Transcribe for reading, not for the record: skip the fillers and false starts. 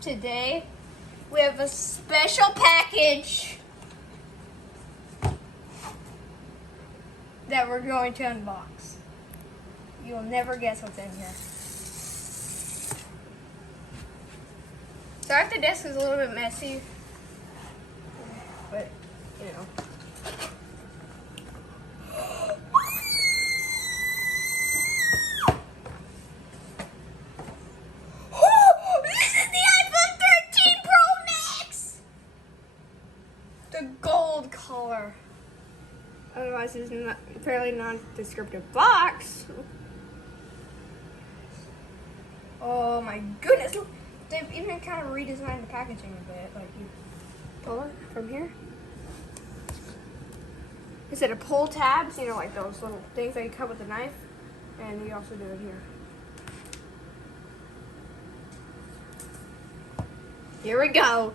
Today we have a special package that we're going to unbox. You will never guess what's in here. Sorry if the desk is a little bit messy, but you know. Gold color. Otherwise, it's not fairly non-descriptive box. Oh my goodness! Look, they've even kind of redesigned the packaging a bit. Like you pull it from here. Instead of pull tabs, you know, like those little things that you cut with a knife, and you also do it here. Here we go.